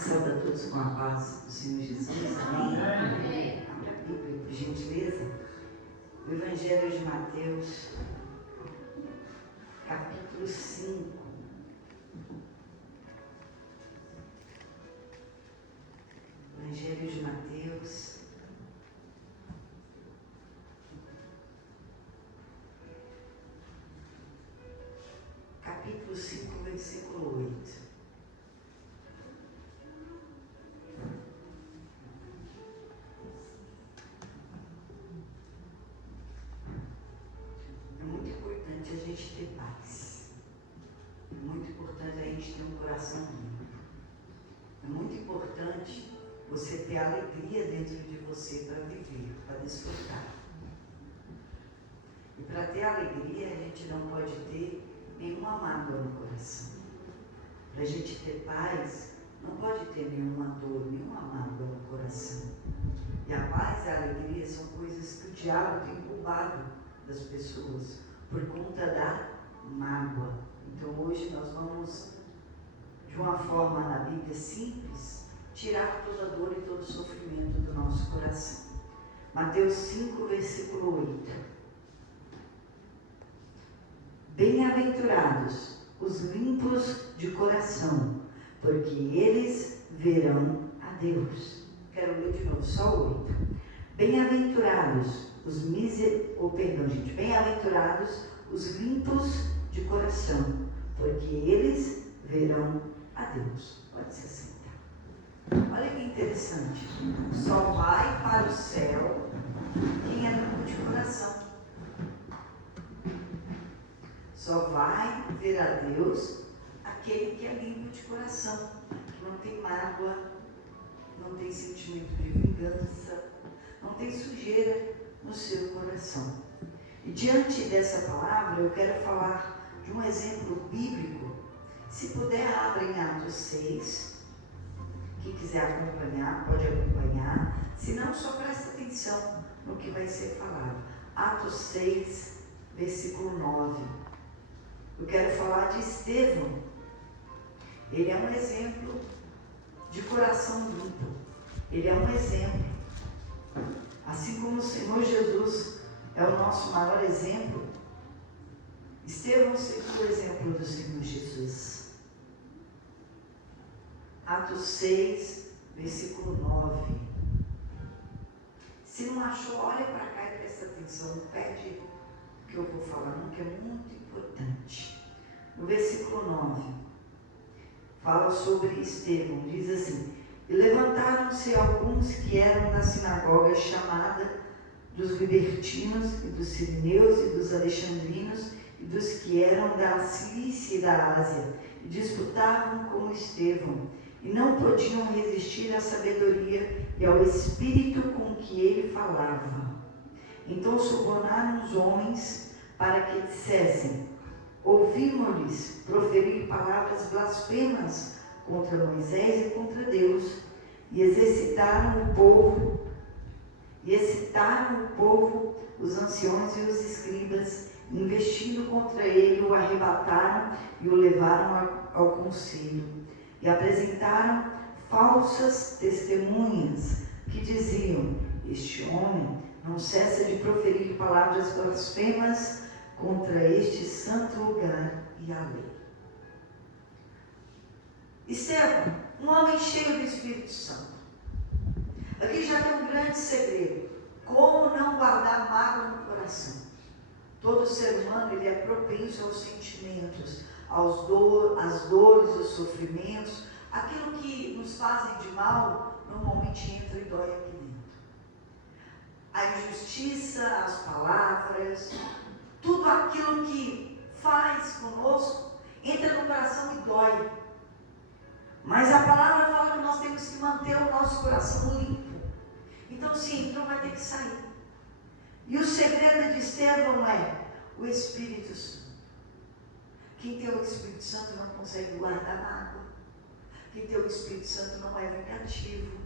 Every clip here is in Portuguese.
Saúde a todos com a paz do Senhor Jesus. Amém? Amém. Abra a Bíblia, por gentileza. O Evangelho de Mateus, capítulo 5. Evangelho de Mateus, capítulo 5, versículo 8. É muito importante a gente ter paz. É muito importante a gente ter um coração limpo. É muito importante você ter alegria dentro de você para viver, para desfrutar. E para ter alegria, a gente não pode ter nenhuma mágoa no coração. Para a gente ter paz, não pode ter nenhuma dor, nenhuma mágoa no coração. E a paz e a alegria são coisas que o diabo tem roubado das pessoas por conta da mágoa. Então hoje nós vamos, de uma forma na Bíblia simples, tirar toda a dor e todo o sofrimento do nosso coração. Mateus 5, versículo 8. Bem-aventurados os limpos de coração, porque eles verão a Deus. Quero ler de novo, só o 8. Bem-aventurados bem-aventurados os limpos de coração, porque eles verão a Deus. Pode se assentar. Olha que interessante. Só vai para o céu quem é limpo de coração. Só vai ver a Deus aquele que é limpo de coração, que não tem mágoa, não tem sentimento de vingança, não tem sujeira no seu coração. E diante dessa palavra, eu quero falar de um exemplo bíblico. Se puder, abra em Atos 6. Quem quiser acompanhar, pode acompanhar. Se não, só presta atenção no que vai ser falado. Atos 6, versículo 9. Eu quero falar de Estevão. Ele é um exemplo de coração limpo. Ele é um exemplo. Assim como o Senhor Jesus é o nosso maior exemplo, Estevão seguiu o exemplo do Senhor Jesus. Atos 6, versículo 9. Se não achou, olha para cá e presta atenção. Não perde o que eu vou falar, não, que é muito importante. No versículo 9, fala sobre Estevão. Diz assim: e levantaram-se alguns que eram da sinagoga chamada dos libertinos, e dos sirineus, e dos alexandrinos, e dos que eram da Cilícia e da Ásia, e disputavam com Estevão, e não podiam resistir à sabedoria e ao espírito com que ele falava. Então subornaram os homens para que dissessem: ouvimos-lhes proferir palavras blasfemas contra Moisés e contra Deus, e excitaram o povo, os anciões e os escribas, investindo contra ele, o arrebataram e o levaram ao conselho, e apresentaram falsas testemunhas, que diziam: este homem não cessa de proferir palavras blasfemas contra este santo lugar e a lei. Estevão, um homem cheio do Espírito Santo. Aqui já tem um grande segredo: como não guardar mágoa no coração. Todo ser humano, ele é propenso aos sentimentos, às dores, aos sofrimentos. Aquilo que nos fazem de mal, normalmente entra e dói aqui dentro. A injustiça, as palavras, tudo aquilo que faz conosco, entra no coração e dói. Mas a palavra fala que nós temos que manter o nosso coração limpo. Então, sim, então vai ter que sair. E o segredo de Estevão é o Espírito Santo. Quem tem o Espírito Santo não consegue guardar mágoa. Quem tem o Espírito Santo não é vingativo.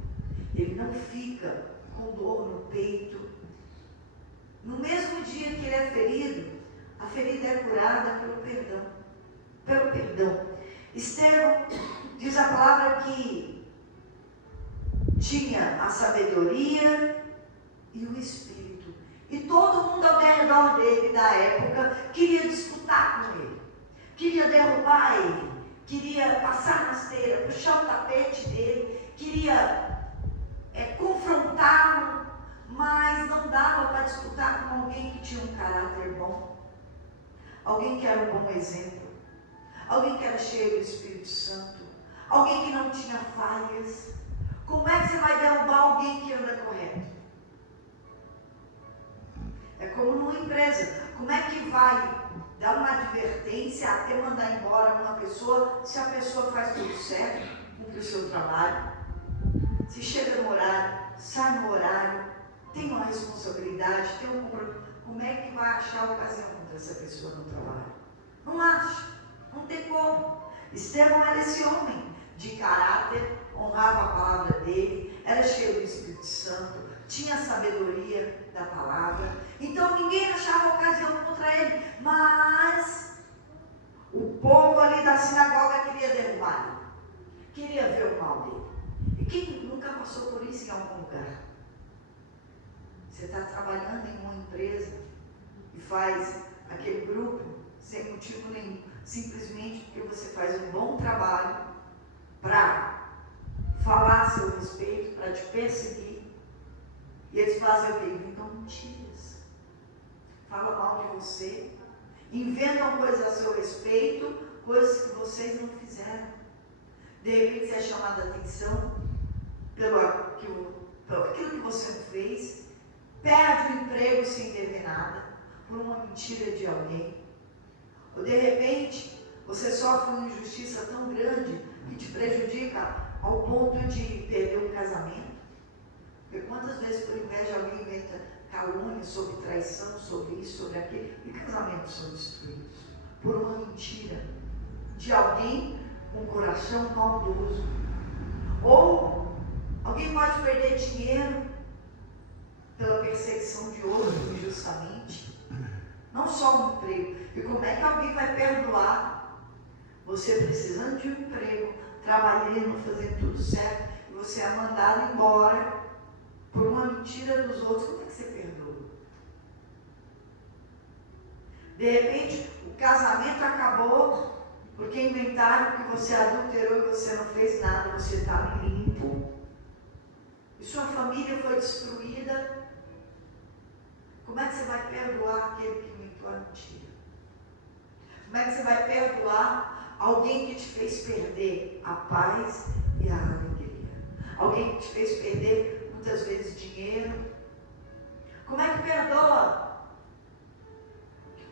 Ele não fica com dor no peito. No mesmo dia que ele é ferido, a ferida é curada pelo perdão. Estevão, diz a palavra que tinha a sabedoria e o espírito. E todo mundo ao redor dele, da época, queria disputar com ele, queria derrubar ele, queria passar na esteira, puxar o tapete dele, queria confrontá-lo, mas não dava para disputar com alguém que tinha um caráter bom, alguém que era um bom exemplo, alguém que era cheio do Espírito Santo, alguém que não tinha falhas. Como é que você vai derrubar alguém que anda correto? É como numa empresa. Como é que vai dar uma advertência até mandar embora uma pessoa se a pessoa faz tudo certo, cumpre o seu trabalho, se chega no horário, sai no horário, tem uma responsabilidade, tem um compromisso? Como é que vai achar ocasião contra essa pessoa no trabalho? Não acha, não tem como. Estevão era esse homem de caráter, honrava a palavra dele, era cheio do Espírito Santo, tinha sabedoria da palavra, então ninguém achava ocasião contra ele, mas o povo ali da sinagoga queria derrubar ele, queria ver o mal dele. E quem nunca passou por isso em algum lugar? Você está trabalhando em uma empresa e faz aquele grupo sem motivo nenhum, simplesmente porque você faz um bom trabalho para falar a seu respeito, para te perseguir. E eles fazem o quê? Inventam mentiras, falam mal de você, inventam coisas a seu respeito, coisas que vocês não fizeram. De repente você é chamado a atenção pelo aquilo que você não fez, perde o emprego sem dever nada, por uma mentira de alguém. Ou de repente você sofre uma injustiça tão grande que te prejudica ao ponto de perder um casamento. Porque quantas vezes por inveja alguém inventa calúnia sobre traição, sobre isso, sobre aquilo, e casamentos são destruídos por uma mentira de alguém com um coração maldoso. Ou alguém pode perder dinheiro pela perseguição de outro injustamente, não só um emprego. E como é que alguém vai perdoar você precisando de um emprego, trabalhando, fazendo tudo certo, e você é mandado embora por uma mentira dos outros? Como é que você perdoa? De repente o casamento acabou porque inventaram que você adulterou e você não fez nada, você está limpo, e sua família foi destruída. Como é que você vai perdoar aquele que inventou a mentira? Como é que você vai perdoar alguém que te fez perder a paz e a alegria? Alguém que te fez perder muitas vezes dinheiro? Como é que perdoa?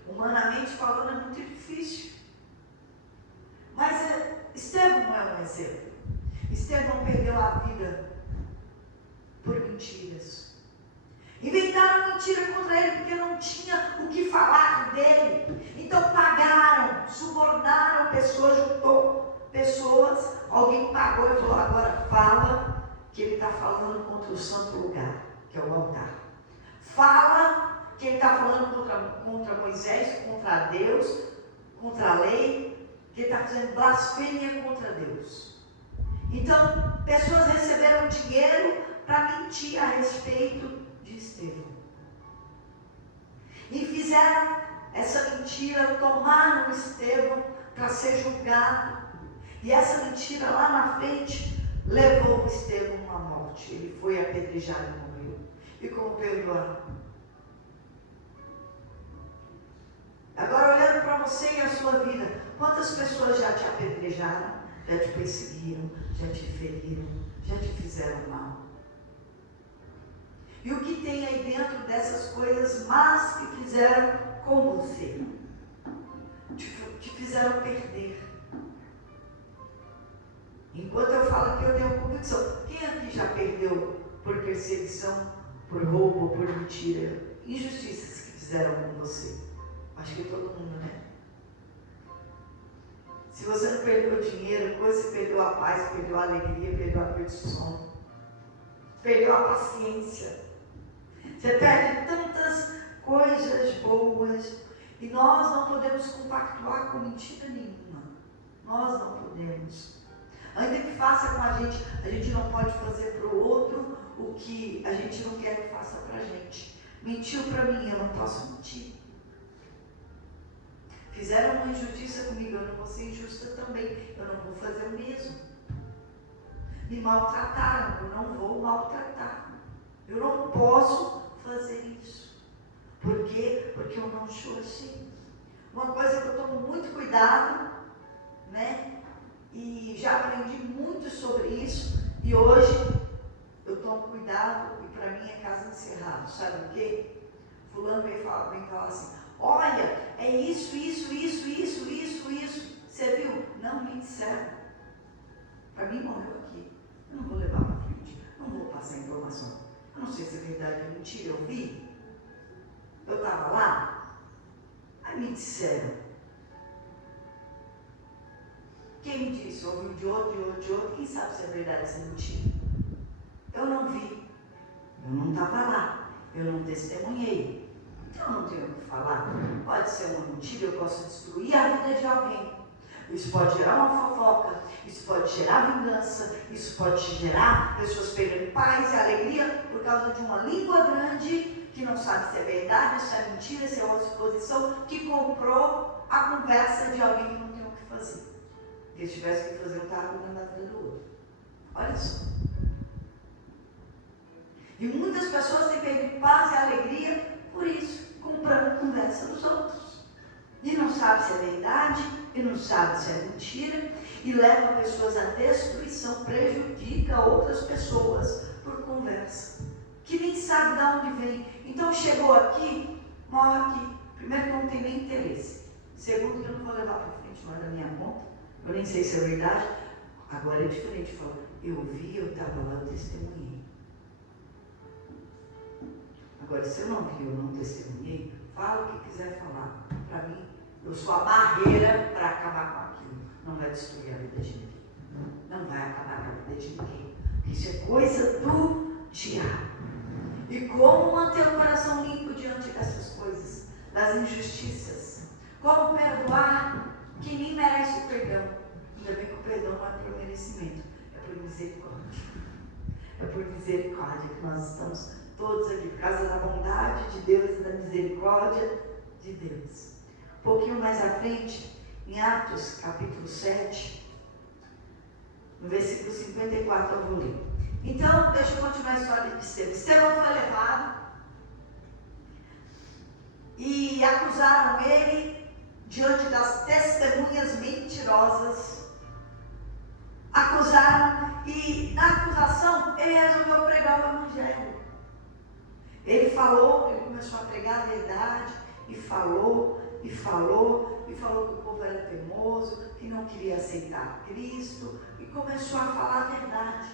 Humanamente falando, é muito difícil. Mas Estevão não é um exemplo. Estevão perdeu a vida por mentiras. Inventaram mentira contra ele porque não tinha o que falar dele. Então pagaram, subornaram pessoas, juntou pessoas, alguém pagou e falou: agora fala que ele está falando contra o santo lugar, que é o altar. Fala que ele está falando contra Moisés, contra Deus, contra a lei, que ele está fazendo blasfêmia contra Deus. Então, pessoas receberam dinheiro para mentir a respeito de Estevão. E fizeram essa mentira, tomaram Estevão para ser julgado. E essa mentira lá na frente levou Estevão à morte. Ele foi apedrejado e morreu. E como perdoar? Agora olhando para você e a sua vida, quantas pessoas já te apedrejaram, já te perseguiram, já te feriram, já te fizeram mal? E o que tem aí dentro dessas coisas más que fizeram com você? Te fizeram perder. Enquanto eu falo aqui, eu tenho convicção. Quem aqui já perdeu por perseguição, por roubo, por mentira, injustiças que fizeram com você? Acho que todo mundo, né? Se você não perdeu dinheiro, você perdeu a paz, perdeu a alegria, perdeu a noite de sono, perdeu a paciência. Você perde tantas coisas boas. E nós não podemos compactuar com mentira nenhuma. Nós não podemos. Ainda que faça com a gente não pode fazer para o outro o que a gente não quer que faça pra gente. Mentiu pra mim, eu não posso mentir. Fizeram uma injustiça comigo, eu não vou ser injusta também. Eu não vou fazer o mesmo. Me maltrataram, eu não vou maltratar. Eu não posso fazer isso. Por quê? Porque eu não sou assim. Uma coisa que eu tomo muito cuidado, né? E já aprendi muito sobre isso. E hoje eu tomo cuidado e para mim é caso encerrado. Sabe o quê? Fulano vem falar assim: olha, é isso. Você viu? Não me disseram. Para mim morreu aqui. Eu não vou levar para frente. Não vou passar informação. Eu não sei se é verdade ou mentira. Eu vi. Eu estava lá. Aí me disseram. Quem me disse? Ouviu de outro. Quem sabe se é verdade ou se é mentira? Eu não vi. Eu não estava lá. Eu não testemunhei. Então eu não tenho o que falar. Pode ser uma mentira, eu posso destruir a vida de alguém. Isso pode gerar uma fofoca, isso pode gerar vingança, isso pode gerar pessoas perdendo paz e alegria por causa de uma língua grande que não sabe se é verdade, se é mentira, se é uma suposição, que comprou a conversa de alguém que não tem o que fazer. Porque se tivesse o que fazer, eu estava cuidando da vida do outro. Olha só. E muitas pessoas têm perdido paz e alegria por isso, comprando a conversa dos outros. E não sabe se é verdade, e não sabe se é mentira, e leva pessoas à destruição, prejudica outras pessoas por conversa, que nem sabe de onde vem. Então chegou aqui, morre aqui. Primeiro que eu não tenho nem interesse. Segundo que eu não vou levar para frente, não é da minha conta. Eu nem sei se é verdade. Agora é diferente, falar, eu vi, eu estava lá, eu testemunhei. Agora, se eu não vi, eu não testemunhei, fala o que quiser falar. Para mim, eu sou a barreira para acabar com aquilo. Não vai destruir a vida de ninguém. Não vai acabar com a vida de ninguém. Isso é coisa do diabo. E como manter o coração limpo diante dessas coisas, das injustiças? Como perdoar quem nem merece o perdão? Ainda bem que o perdão não é por merecimento, é por misericórdia. É por misericórdia que nós estamos todos aqui, por causa da bondade de Deus e da misericórdia de Deus. Um pouquinho mais à frente, em Atos, capítulo 7, no versículo 54, eu vou ler. Então, deixa eu continuar a história de Estevão. Estevão foi levado e acusaram ele diante das testemunhas mentirosas. Acusaram e, na acusação, ele resolveu pregar o Evangelho. Ele começou a pregar a verdade, e falou que o povo era teimoso, que não queria aceitar Cristo, e começou a falar a verdade.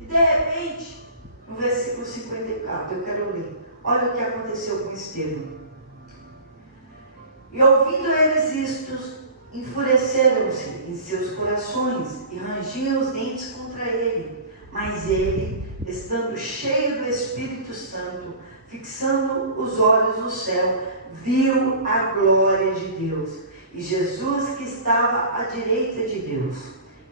E de repente, no versículo 54, eu quero ler, olha o que aconteceu com Estevão. E ouvindo eles isto, enfureceram-se em seus corações, e rangiam os dentes contra ele. Mas ele, estando cheio do Espírito Santo, fixando os olhos no céu, viu a glória de Deus, e Jesus que estava à direita de Deus,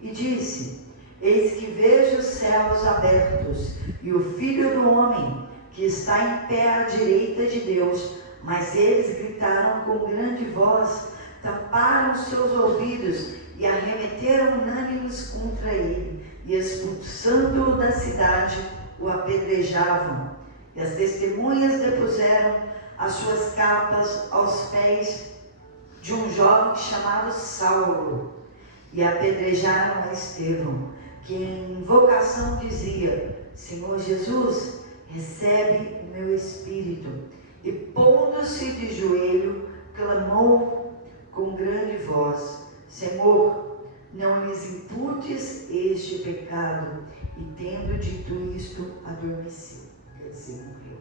e disse: eis que vejo os céus abertos, e o Filho do Homem, que está em pé à direita de Deus. Mas eles gritaram com grande voz, taparam os seus ouvidos, e arremeteram unânimes contra ele, e expulsando-o da cidade, o apedrejavam. E as testemunhas depuseram as suas capas aos pés de um jovem chamado Saulo, e apedrejaram a Estevão, que em invocação dizia: Senhor Jesus, recebe o meu espírito. E pondo-se de joelho, clamou com grande voz: Senhor, não lhes imputes este pecado. E tendo dito isto, adormeceu. Quer dizer, morreu.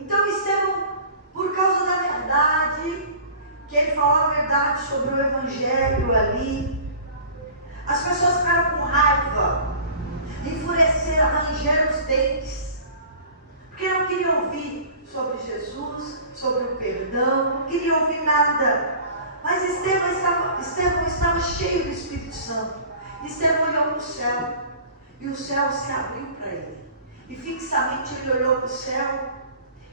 Então Estevão, por causa da verdade, que ele falou a verdade sobre o Evangelho ali, as pessoas ficaram com raiva, enfureceram, rangeram os dentes, porque não queriam ouvir sobre Jesus, sobre o perdão, não queriam ouvir nada. Mas Estevão estava cheio do Espírito Santo. Estevão olhou para o céu, e o céu se abriu para ele. E fixamente ele olhou para o céu,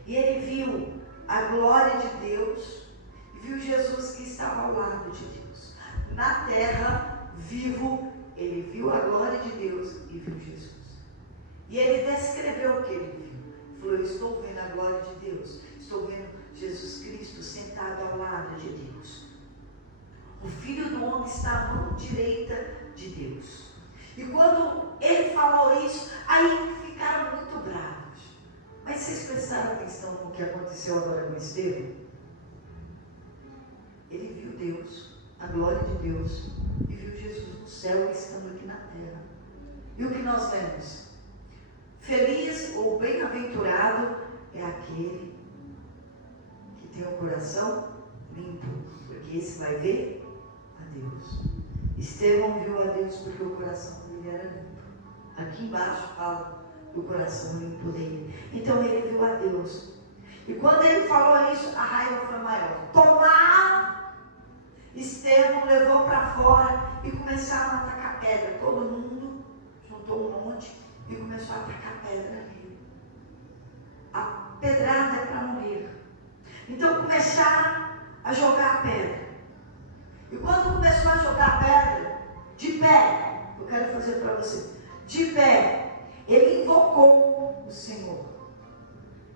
e ele viu a glória de Deus, e viu Jesus que estava ao lado de Deus. Na terra, vivo, ele viu a glória de Deus e viu Jesus. E ele descreveu o que ele viu. Ele falou: eu estou vendo a glória de Deus, estou vendo Jesus Cristo sentado ao lado de Deus. O Filho do Homem está à mão direita de Deus. E quando ele falou isso, aí ficaram muito bravos. Mas vocês prestaram atenção no que aconteceu agora com Estevão? Ele viu Deus, a glória de Deus, e viu Jesus no céu estando aqui na terra. E o que nós vemos? Feliz ou bem-aventurado é aquele que tem o coração limpo, porque esse vai ver a Deus. Estevão viu a Deus porque o coração dele era limpo. Aqui embaixo fala do coração limpo dele. Então ele viu a Deus. E quando ele falou isso, a raiva foi maior. Tomar! Estevão levou para fora e começaram a atacar pedra. Todo mundo juntou um monte e começou a atacar pedra nele. A pedrada é para morrer. Então começaram a jogar pedra. E quando começou a jogar pedra, de pé, eu quero fazer para você, de pé, ele invocou o Senhor.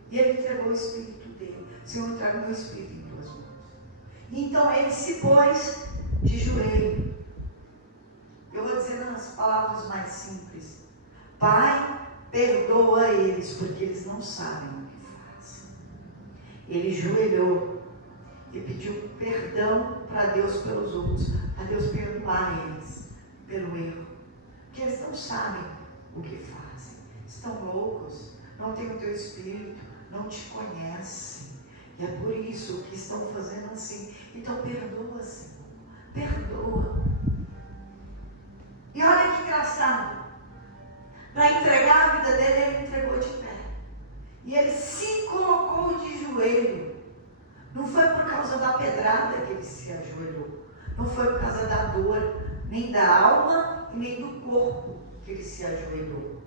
E ele entregou o Espírito dele. O Senhor entregou o meu Espírito em tuas mãos. Então ele se pôs de joelho. Eu vou dizer nas palavras mais simples: Pai, perdoa eles, porque eles não sabem o que fazem. Ele joelhou e pediu perdão para Deus pelos outros, para Deus perdoar eles pelo erro, porque eles não sabem o que fazem, estão loucos, não têm o teu Espírito, não te conhecem, e é por isso que estão fazendo assim. Então perdoa, Senhor, perdoa. E olha que engraçado, para entregar a vida dele, ele entregou de pé, e ele se colocou de joelho. Não foi por causa da pedrada que ele se ajoelhou. Não foi por causa da dor, nem da alma e nem do corpo que ele se ajoelhou.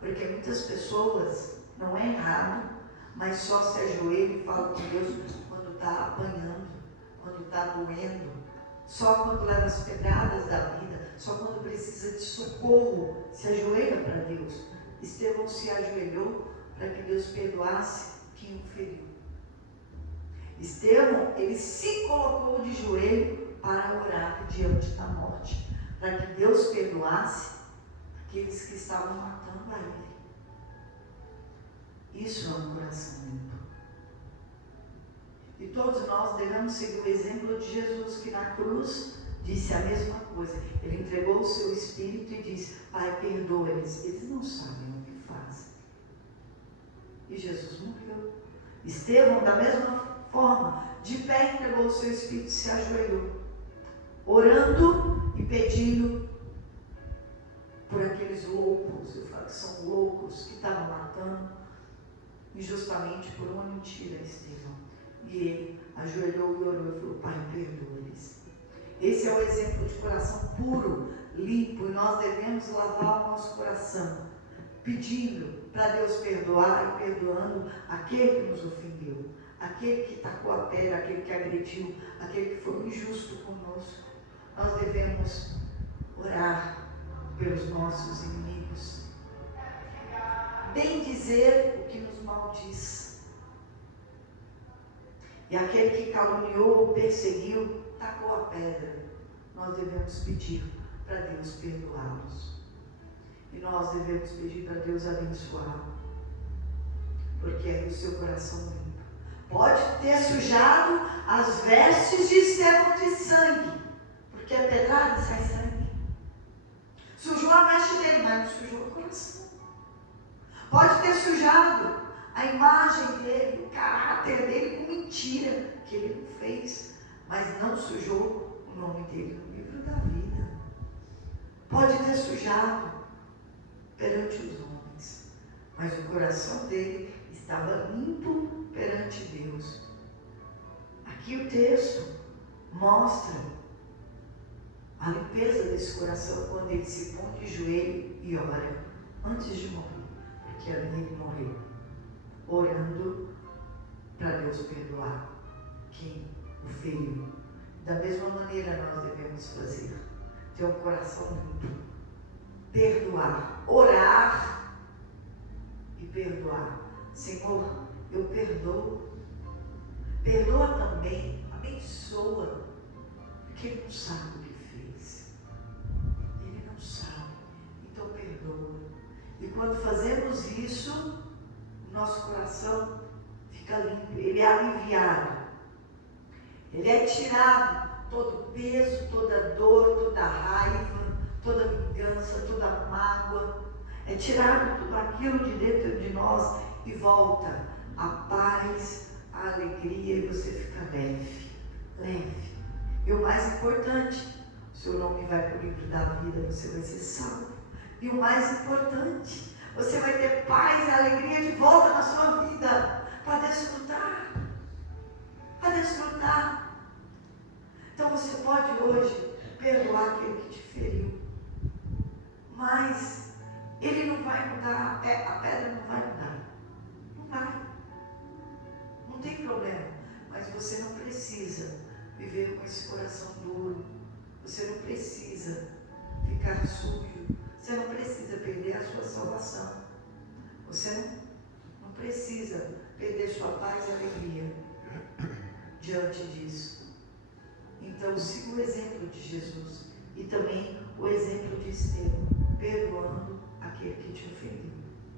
Porque muitas pessoas, não é errado, mas só se ajoelham e falam com Deus quando está apanhando, quando está doendo, só quando leva as pedradas da vida, só quando precisa de socorro, se ajoelha para Deus. Estevão se ajoelhou para que Deus perdoasse quem o feriu. Estevão, ele se colocou de joelho para orar diante da morte, para que Deus perdoasse aqueles que estavam matando a ele. Isso é um coração limpo. E todos nós devemos seguir o exemplo de Jesus, que na cruz disse a mesma coisa. Ele entregou o seu Espírito e disse: Pai, perdoa eles, eles não sabem o que fazem. E Jesus morreu. Estevão, da mesma forma, de pé, entregou o seu Espírito e se ajoelhou, orando e pedindo por aqueles loucos, eu falo que são loucos, que estavam matando injustamente por uma mentira, Estevão. E ele ajoelhou e orou e falou: Pai, perdoa-lhes. Esse é o exemplo de coração puro, limpo, e nós devemos lavar o nosso coração, pedindo para Deus perdoar e perdoando aquele que nos ofendeu, aquele que tacou a pedra, aquele que agrediu, aquele que foi injusto conosco. Nós devemos orar pelos nossos inimigos, bem dizer o que nos maldiz. E aquele que caluniou ou perseguiu, tacou a pedra, nós devemos pedir para Deus perdoá-los. E nós devemos pedir para Deus abençoá-lo, porque é do seu coração limpo. Pode ter sujado as vestes de Estevão de sangue, porque a pedrada sai sangue. Sujou a veste dele, mas não sujou o coração. Pode ter sujado a imagem dele, o caráter dele com mentira que ele não fez, mas não sujou o nome dele no livro da vida. Pode ter sujado perante os homens, mas o coração dele estava limpo perante Deus. Aqui o texto mostra A limpeza desse coração quando ele se põe de joelho e ora antes de morrer, porque ali ele morreu, orando para Deus perdoar quem o feriu. Da mesma maneira nós devemos fazer, ter um coração limpo, perdoar, orar e perdoar. Senhor, eu perdoo, perdoa também, abençoa, porque ele não sabe o que fez, ele não sabe, então perdoa. E quando fazemos isso, o nosso coração fica limpo, ele é aliviado, ele é tirado todo peso, toda dor, toda raiva, toda vingança, toda mágoa, é tirado tudo aquilo de dentro de nós e volta a paz, a alegria, e você fica leve, leve. E o mais importante, o seu nome vai para o livro da vida, você vai ser salvo. E o mais importante, você vai ter paz e alegria de volta na sua vida, para desfrutar, para desfrutar. Então você pode hoje perdoar aquele que te feriu, mas ele não vai mudar, a pedra não vai mudar, não vai, não tem problema, mas você não precisa viver com esse coração duro, você não precisa ficar sujo, você não precisa perder a sua salvação, você não precisa perder sua paz e alegria diante disso. Então siga o exemplo de Jesus e também o exemplo de Estevão, perdoando aquele que te ofendeu.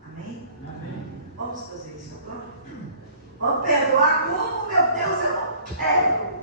Amém? Amém. Vamos fazer isso agora? Vamos perdoar como, meu Deus, eu não quero.